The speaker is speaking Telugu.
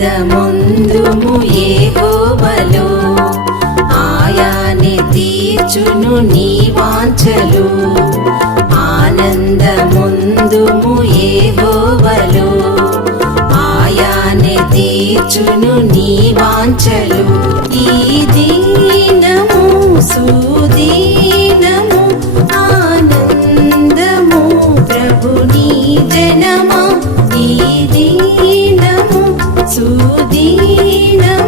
ఆనందముందుము యెహోవాలో, ఆయనే తీర్చును నీ వాంఛలు. ఆనందముందుము యెహోవాలో, ఆయనే తీర్చును నీ వాంఛలు. ఈ దీనము సుదీనము ఆనందము ప్రభుని జనమా. ఈ దీనము సుదీనము